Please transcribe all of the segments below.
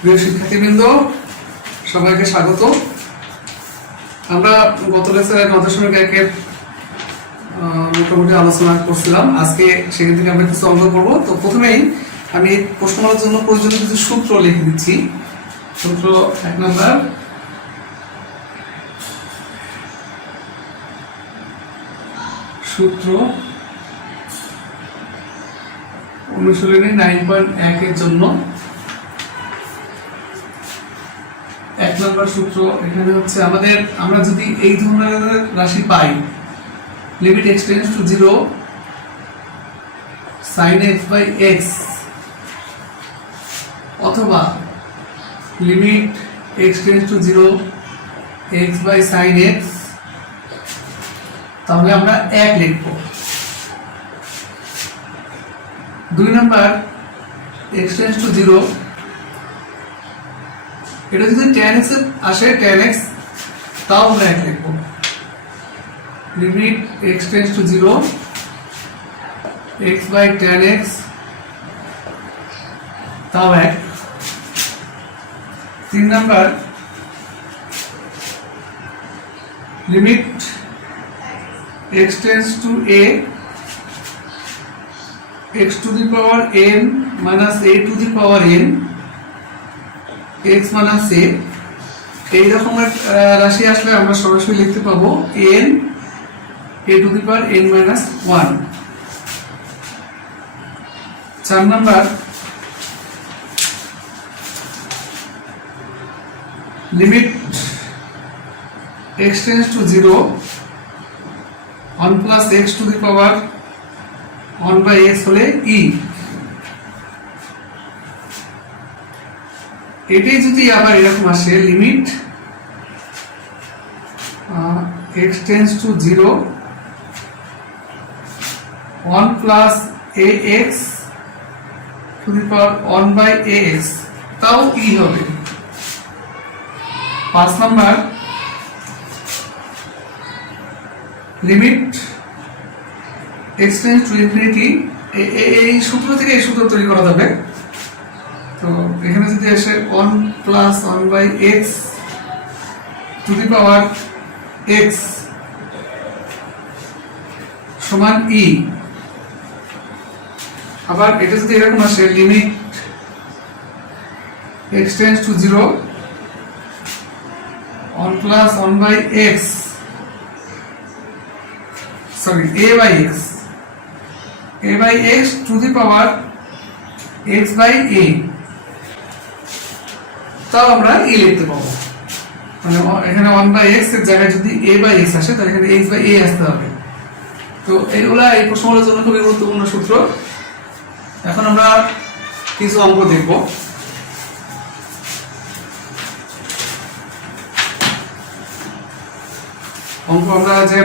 প্রিয় শিক্ষার্থীবৃন্দ, সবাইকে স্বাগত। আমরা গত লেকচারে 9.1-এর মোটামুটি আলোচনা করছিলাম। আজকে সেখান থেকে আমরা কিছু অঙ্ক করবো। তো প্রথমেই আমি প্রশ্নমালার জন্য প্রয়োজনীয় কিছু সূত্র লিখে দিচ্ছি। সূত্র 1 নম্বর, সূত্র অনুশীলনী 9.1 এর জন্য 1 নম্বর সূত্র এখানে হচ্ছে আমরা যদি এই ধরনের রাশি পাই, limit x tends to 0 sin x by x অথবা limit x tends to 0 x by sin x, তাহলে আমরা 1 লিখব। 2 নম্বর, x টেন্ডস টু 0, এটা যদি tan x আসে, tan x, তাও আমরা 1 লিখব। Limit x tends to 0 x by tan x, তাও 1। 3 number, limit x tends to a x to the power n minus a to the power n x minus a, এই রকমের রাশি আসলে আমরা সরাসরি লিখতে পাবো n a to the power n minus 1। 4 number, limit x tends to 0 1 plus x to the power 1 by x হলে e। এটাই যদি আবার এরকম আসে, limit x tends to 0 1 plus ax to the power 1 by ax, তাও e হবে। 5 নম্বর, limit x tends to infinity, এই সূত্র থেকে এই সূত্র তৈরি করা যাবে। তো এখানে যদি আসে 1 plus 1 by x to the power x সমান e। আবার এটা যদি এরকম আসে, limit x tends to 0 1 plus 1 by x, sorry, a by x to the power x by a, তাও আমরা e লিখতে পাবো। মানে এখানে 1 by x এর জায়গায় যদি a by x আসে, তাহলে এখানে x by a আসতে হবে। তো এগুলা এই প্রশ্নগুলোর জন্য খুবই গুরুত্বপূর্ণ সূত্র। এখন আমরা কিছু অঙ্ক দেখব। অঙ্ক আমরা যে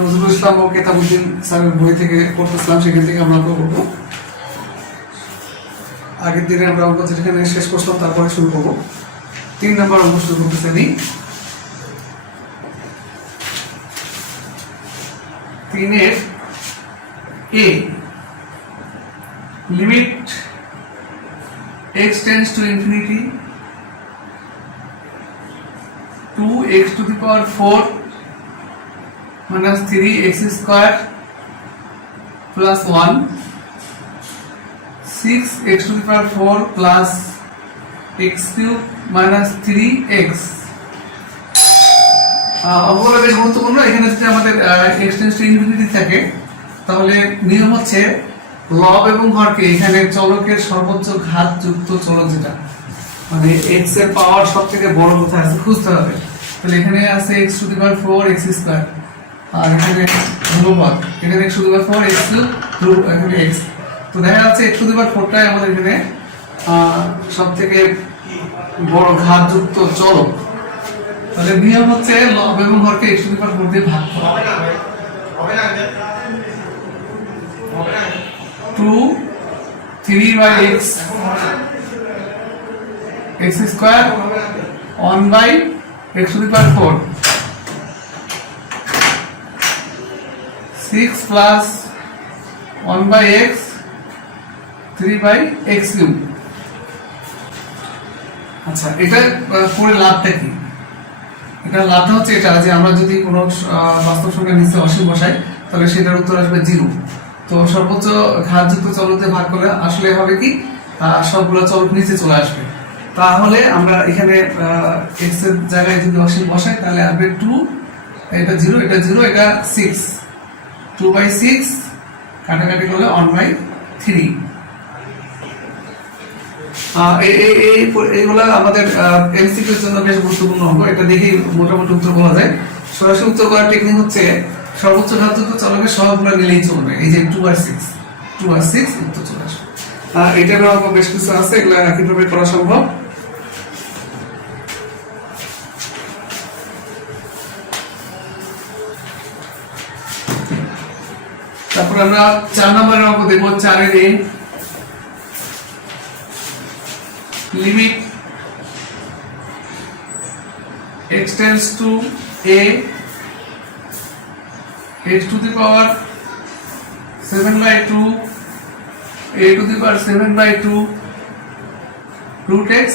নজরুল ইসলাম ও কেতাবউদ্দিন স্যারের বই থেকে করতেছিলাম, সেখান থেকে আমরা অঙ্ক করবো। আগের দিনে আমরা অঙ্ক যেখানে শেষ করলাম তারপরে শুরু করবো। 3 নম্বর অঙ্ক শুরু করতেছি আমি। 3-এর a, limit x tends to infinity 2x to the power 4 minus 3x square plus 1 6x to the power 4 plus x cube minus 3x। অঙ্কগুলো বেশ গুরুত্বপূর্ণ। এখানে যদি আমাদের x tends to infinity থাকে, তাহলে নিয়ম হচ্ছে লব এবং হরকে এখানে চলকের সর্বোচ্চ ঘাত যুক্ত চলক, যেটা মানে x এর পাওয়ার সবথেকে বড় কোথায় আছে খুঁজতে হবে। তাহলে এখানে আছে x to the power 4 x square, আর এখানে ধ্রুবক, এখানে x to the power 4 x cube, এখানে x। তো দেখা যাচ্ছে x to the power 4টাই আমাদের এখানে সবথেকে বড় ঘাত যুক্ত চলক। তাহলে নিয়ম হচ্ছে লব এবং হরকে x to the power 4 দিয়ে ভাগ করা। 2 3 by x x square 1 by x to the power 4 6 plus 1 by x 3 by x cube। আচ্ছা, এটা করে লাভটা কি? এটা লাভটা হচ্ছে এটা যে আমরা যদি কোনো বাস্তব সংখ্যা নিচে অসীম বসাই তাহলে সেটার উত্তর আসবে 0। তো সর্বোচ্চ ঘাতযুক্ত চলক দিয়ে ভাগ করলে আসলে হবে কি সবগুলো চলক নিচে চলে আসবে। তাহলে আমরা এখানে x এর জায়গায় যদি অসীম বসাই তাহলে আসবে 2, এটা 0, এটা 0, এটা 6, 2/6 কাটাকাটি করলে 1/3। এইগুলা আমাদের এমসিকিউ এর জন্য বেশ গুরুত্বপূর্ণ অঙ্ক। এটা দেখেই মোটামুটি উত্তর বলা যায়। সরাসরি উত্তর করার টেকনিক হচ্ছে সর্বোচ্চ ঘাতযুক্ত চলকের সহগগুলো নিলেই চলবে। এই যে 2/6 উত্তর চলে আসবে। এটার অঙ্ক বেশ কিছু আছে, এগুলো একইভাবে করা সম্ভব। তারপর আমরা 4 নম্বরের অঙ্ক দেখব। 4 এর a limit x tends to a x to the power 7/2 a to the power 7/2 root x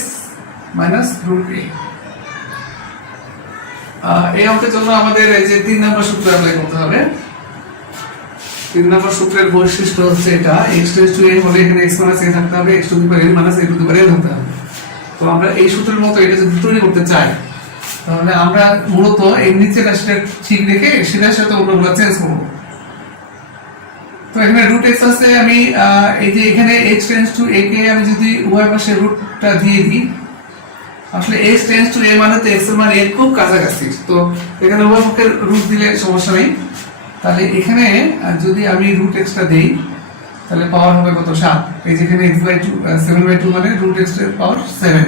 minus root a। এই অঙ্কের জন্য আমাদের এই যে 3 নম্বর সূত্র অ্যাপ্লাই করতে হবে। 3 নম্বর সূত্রের বৈশিষ্ট্য হচ্ছে এটা, x tends to a হলে এখানে x minus a থাকতে হবে, x to the power n minus a to the power n থাকতে হবে। তো আমরা এই সূত্রের মতো এটা যদি তৈরি করতে চাই তাহলে আমরা মূলত এই নিচের রাশিটা ঠিক রেখে সেটার সাথে অন্যগুলো চেঞ্জ করব। তো এখানে রুট x আছে, আমি এই যে এখানে x tends to a কে আমি যদি উভয় পাশে রুটটা দিয়ে দিই, আসলে x tends to a মানে তো x এর মান এর খুব কাছাকাছি। তো এখানে উভয় পক্ষে রুট দিলে সমস্যা নেই। তাহলে এখানে যদি আমি রুট x টা দেই তাহলে পাওয়ার হবে কত? 7। এই যেখানে x/2 7/2 মানে রুট x এর পাওয়ার 7,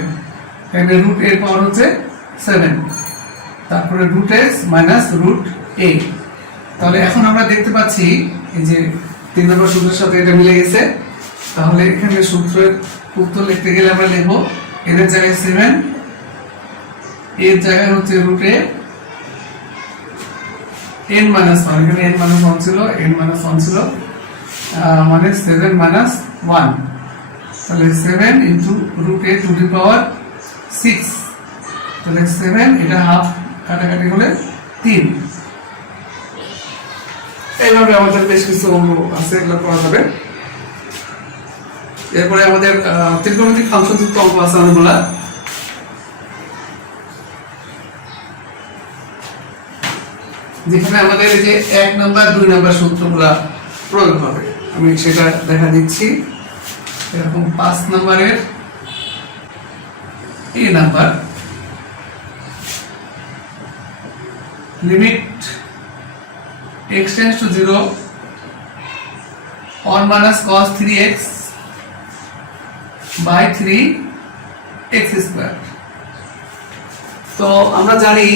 এখানে রুট a এর পাওয়ার হচ্ছে 7, তারপরে root x minus root a। তাহলে এখন আমরা দেখতে পাচ্ছি এই যে 3 নম্বর সূত্রের সাথে এটা মিলে গেছে। তাহলে এখানে সূত্রের উত্তর লিখতে গেলে আমরা লিখব এর জায়গায় 7, এর জায়গায় হচ্ছে রুট a n minus 1, এখানে n minus 1 ছিল, n minus 1 ছিল মানে 7 minus 1, তাহলে 7 into root a to the power 6, তাহলে 7 এটা হাফ কাটাকাটি হলে 3। এইভাবে আমাদের বেশ কিছু অঙ্ক আছে, এগুলো করা যাবে। এরপরে আমাদের ত্রিকোণমিতিক ফাংশন যুক্ত অঙ্ক আছে অনেকগুলা। যেখানে আমাদের এই যে 1 নাম্বার 2 নাম্বার সূত্রগুলা প্রয়োগ হবে, আমি সেটা দেখা দিচ্ছি। এরকম 5 নাম্বারের a number limit x tends to 0 1 minus cos 3x by 3x square। তো আমরা জানি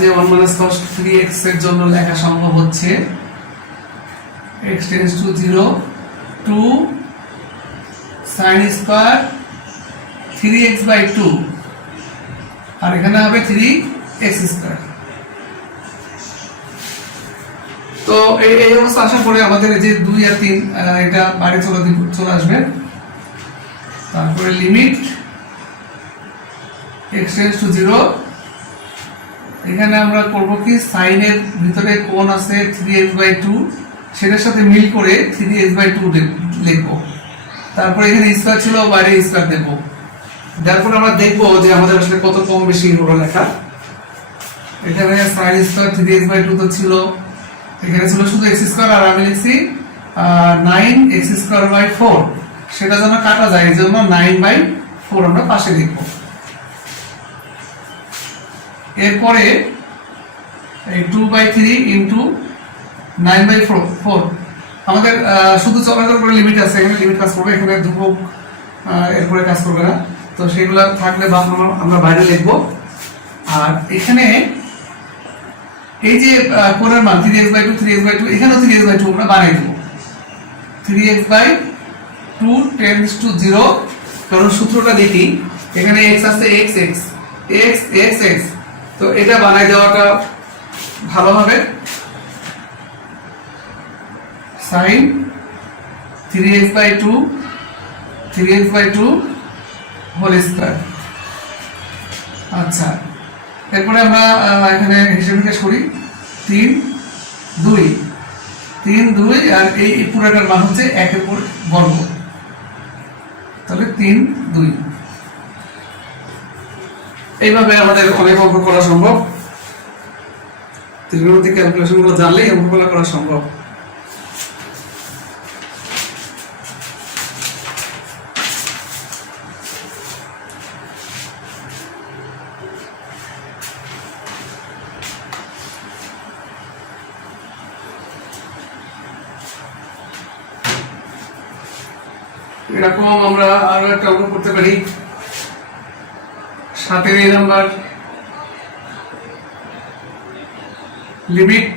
যে 1 minus cos 3x এর জন্য লেখা সম্ভব হচ্ছে x tends to 0 2 sin square 3x by 2, আর এখানে হবে 3x square। তো এই অবস্থা আসার পরে আমাদের এই যে 2 আর 3 এটা বাইরে চলে আসবে। তারপরে লিমিট x tends to 0, এখানে আমরা করব কি sin এর ভিতরে কোণ আছে 3x/2, সেটার সাথে মিল করে 3x/2 লিখব। তারপরে এখানে স্কয়ার ছিল, বাইরে স্কয়ার দেব। তারপর আমরা দেখব যে আমাদের আসলে কত কম বেশি হলো লেখা। এখানে sin স্কয়ার 3x/2 তো ছিল, এখানে ছিল শুধু x স্কয়ার, আর আমি লিখছি 9x²/4, সেটা যেন কাটা যায় এই জন্য 9/4 আমরা পাশে লিখব। এরপরে এই 2/3 ইনটু 9/4 আমাদের শুধু চলাচল করে লিমিট আছে, এখানে লিমিট কাজ করবে, এখানে ধ্রুবক এরপরে কাজ করবে না। তো সেগুলো থাকলে বা আমরা বাইরে লিখব। আর এখানে এই যে কোণের মান 3x/2 এখানেও 3x/2 আমরা বানিয়ে দেব। 3x/2 tends to 0, কারণ সূত্রটা দেখি এখানে x আছে, x, তো এটা বানাই দেওয়াটা ভালো হবে। sin 3x/2 হোল স্কয়ার আচ্ছা, এরপরে আমরা এখানে হিসেব নিকেশ করি। 3 2 3 2 আর এই পুরোটার মান হচ্ছে 1 এর বর্গ, তাহলে 3 2। এইভাবে আমাদের অনেক অঙ্ক করা সম্ভব। ত্রিকোণমিতি ক্যালকুলেশন গুলো জানলেই অঙ্কগুলো করা সম্ভব। এরকম আমরা আরো একটা অঙ্ক করতে পারি। 7 number, limit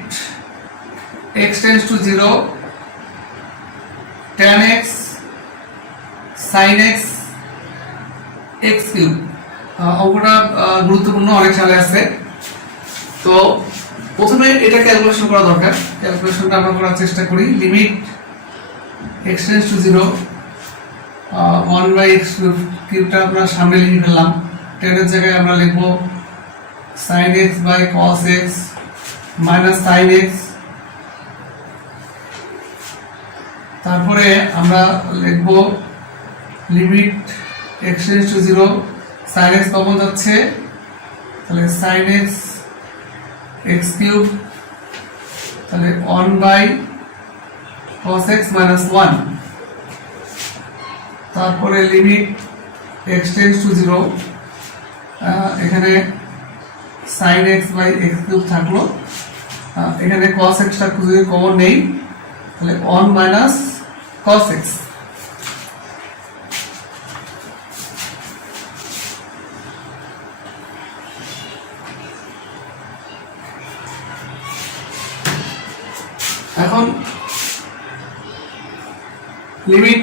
x tends to 0 tan x sin x x cube. অঙ্কটা গুরুত্বপূর্ণ, অনেক সালে আছে। তো প্রথমে এটা ক্যালকুলেশন করা দরকার। ক্যালকুলেশনটা আমরা করার চেষ্টা করি। Limit x tends to 0 1/x কিউবটা আমরা সামনে লিখে ফেললাম। 10 এর জায়গায় আমরা লিখব sin x by cos x minus sin x। তারপরে আমরা লিখব limit x tends to 0 sin x common যাচ্ছে, তাহলে sin x x কিউব, তাহলে 1/cos x minus 1। তারপরে লিমিট x টেন্ডস টু 0, এখানে sin x by x cube থাকলো, এখানে cos x টা যদি কমন নেই তাহলে 1 minus cos x। এখন লিমিট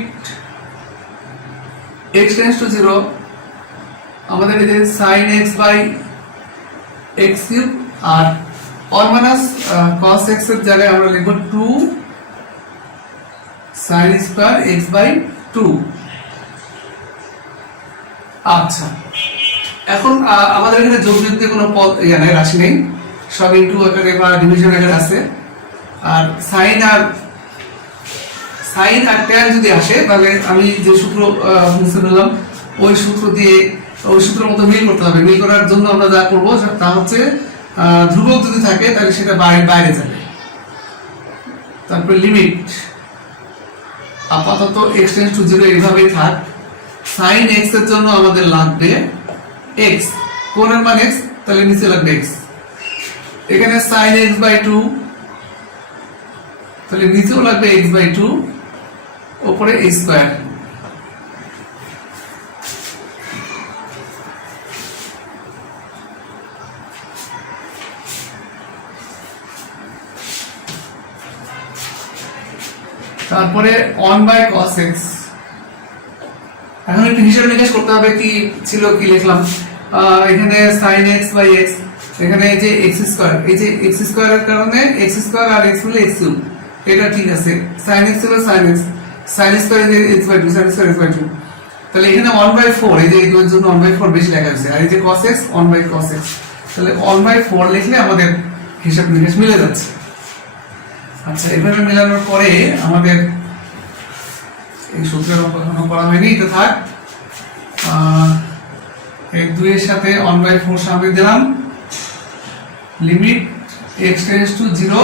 x টেন্ডস টু 0 আমাদের এই যে sin x by x cube আর 1 minus cos x এর জায়গায় আমরা লিখব 2 sin স্কয়ার x by 2। আচ্ছা, এখন আমাদের এখানে যোগবিয়োগের কোনো পদ নেই, রাশি নেই, সব ইনটু আকারে বা ডিভিশন আকারে আছে। আর sin আর tan যদি আসে তাহলে আমি যে সূত্র মুছে দিলাম ওই সূত্র দিয়ে ওই সূত্রের মতো মিল করতে হবে। মিল করার জন্য আমরা যা করব তা হচ্ছে ধ্রুবক যদি থাকে তাহলে সেটা বাইরে যাবে। তারপর লিমিট আপাতত x টেন্ডস টু 0 এইভাবেই থাক। sin x এর জন্য আমাদের লাগবে x, কোণের মান x, তাহলে নিচে লাগবে x। এখানে sin x by 2, তাহলে নিচেও লাগবে x by 2, উপরে a স্কয়ার। তারপরে 1/cos x। এখন একটু হিসাব নিকাশ করতে হবে কি ছিল, কি লিখলাম। এখানে sin x by x, এখানে এই যে x স্কয়ার, এই যে x স্কয়ারের কারণে x স্কয়ার আর x হলো x কিউব, এটা ঠিক আছে। sin x হলো sin x, sin square is x by 2, sin square x by 2। তাহলে এখানে 1/4, এই যে এই দুটোর জন্য 1/4 বেশি লেখা আছে। আর এই যে cos x 1/cos x, তাহলে 1/4 লিখলে আমাদের হিসাব নিকাশ মিলে যাচ্ছে। আচ্ছা, এভাবে মেলানোর পরে আমাদের এই সূত্রের অঙ্ক এখনো করা হয়নি, এটা থাক। এই 2 এর সাথে 1/4 সামনে দিলাম। লিমিট x টেন্ডস টু 0,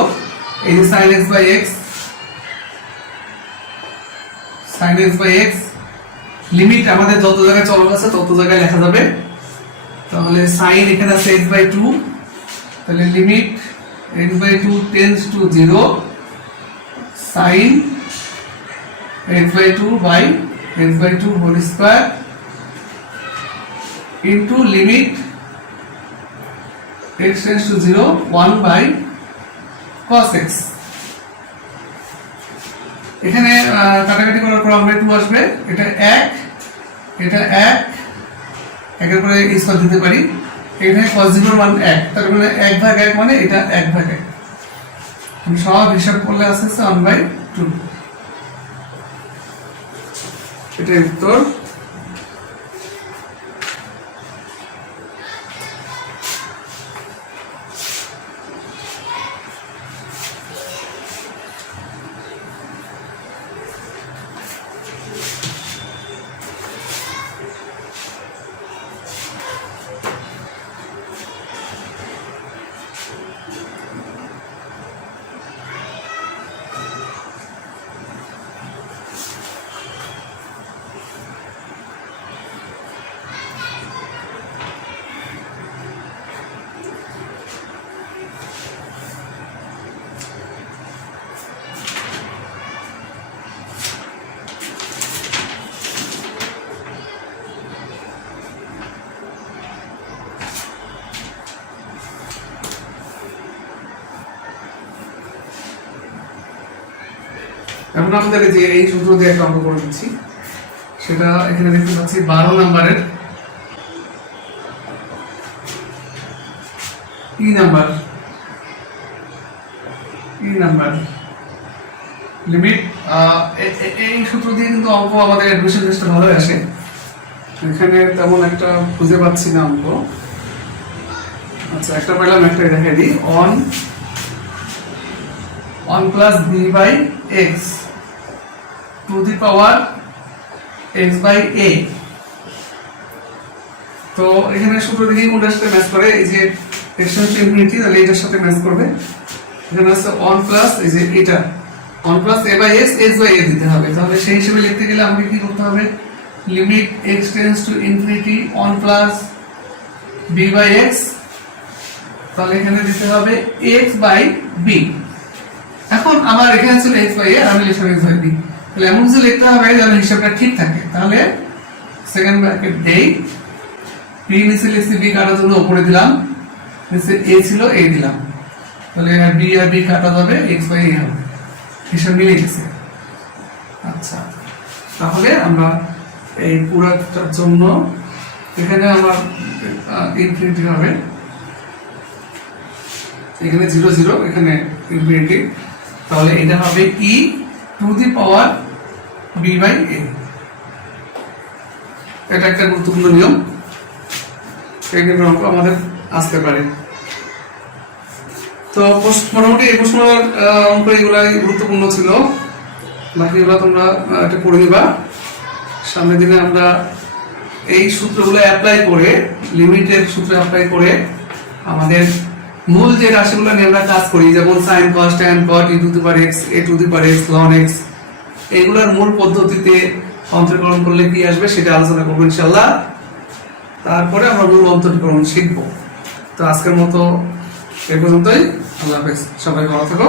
এই যে sin x by x, sin x by x limit আমাদের যত জায়গায় চলক আছে তত জায়গায় লেখা যাবে। তাহলে sin এখানে আছে x by 2, তাহলে limit x by 2 tends to 0 sin x by 2 by x by 2 whole square into limit x tends to 0 1/cos x। এখানে কাটাকাটি করার পর আমরা 2 আসবে, এটা 1, এটা 1, একের পরে স্কয়ার দিতে পারি। এখানে cos 0 মান 1, তার মানে 1/1 মানে এটা 1/1। আমি সব হিসাব করলে আসছে 1/2। এটাই উত্তর। এখন আমাদের যে এই সূত্র দিয়ে একটা অঙ্ক করে দিচ্ছি, সেটা এখানে দেখতে পাচ্ছি 12 নম্বরের ই নাম্বার লিমিট। এই সূত্র দিয়ে কিন্তু অঙ্ক আমাদের অ্যাডমিশন টেস্টে ভালোই আসে। এখানে তেমন একটা খুঁজে পাচ্ছি না অঙ্ক। আচ্ছা, একটা পেলাম, একটা দেখাই দিই। One plus b by x to the power x by a. তো এখানে সূত্র দেখি কোনটার সাথে ম্যাচ করে। এই যে এক্সটেন্স টু ইনফিনিটি, তাহলে এটার সাথে ম্যাচ করবে। এখানে আছে অন প্লাস এই যে এটা one plus a by x, x by a দিতে হবে। তাহলে সেই হিসেবে লিখতে গেলে আমাকে কি করতে হবে? Limit x tends to infinity on plus b by x, তাহলে এখানে দিতে হবে এক্স বাই বি। এখন আমার এখানে ছিল এক্স বাই এ, আমি লিখলাম এক্স বাই বি। তাহলে এমন কিছু লিখতে হবে যেন হিসাবটা ঠিক থাকে। তাহলে সেকেন্ড ব্র্যাকেট দেই, বি নিচে লিখছি, বি কাটার জন্য উপরে দিলাম, নিচে এ ছিল, এ দিলাম। তাহলে বি আর বি কাটা যাবে, এক্স বাই এ হবে, হিসাব মিলে গেছে। আচ্ছা, তাহলে আমরা এই পুরাটার জন্য এখানে আমার ইনফিনিটি হবে, এখানে 0 0, এখানে ইনফিনিটি। তাহলে এটা হবে e to the power b by a. এটা একটা গুরুত্বপূর্ণ নিয়ম, এখানে অঙ্ক আমাদের আসতে পারে। তো মোটামুটি এই প্রশ্নের অঙ্ক এগুলাই গুরুত্বপূর্ণ ছিল। বাকিগুলো তোমরা এটা করে নিবা। সামনের দিনে আমরা এই সূত্রগুলো অ্যাপ্লাই করে, লিমিটের সূত্র অ্যাপ্লাই করে আমাদের মূল যে রাশিগুলো নিয়ে আমরা কাজ করি, যেমন sin cos tan cot e two the power x a two the power x ln x, এগুলোর মূল পদ্ধতিতে অন্তরীকরণ করলে কি আসবে সেটা আলোচনা করব ইনশাআল্লাহ। তারপরে আমরা মূল অন্তরীকরণ শিখব। তো আজকের মতো এই পর্যন্তই। আল্লাহ হাফেজ, সবাই ভালো থাকো।